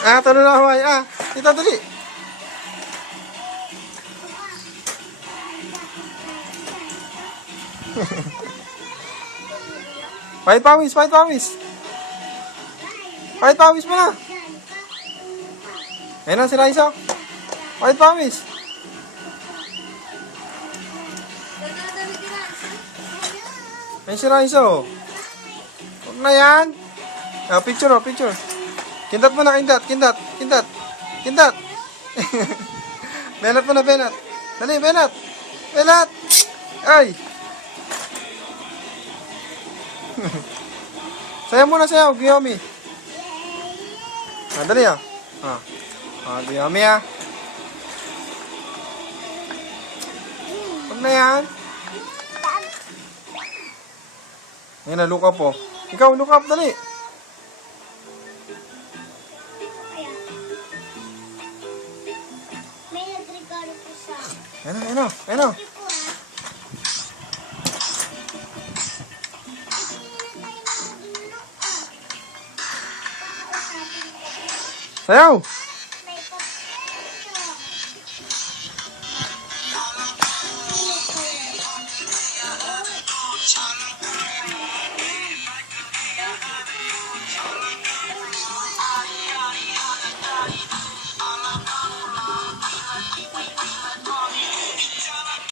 Talo na Hawaii. Dito, dali. Pahit pawis, pahit pawis. Pahit pawis mo na. Ayun na si Raisa. Pahit pawis. Ayun si Raisa, oh. Huwag na yan. Picture, oh, picture. Kindat mo na, kindat, kindat, kindat. Kindat. Benat mo na, benat. Dali, benat. Benat. Ay. Sayaw muna, sayaw. Guyomi. Dali, Guyomi, Huwag na yan. Ayun na, look up, oh. Ikaw, look up, dali. May nagregalo po sa... Ayun na, ayun na, ayun na. Sayaw!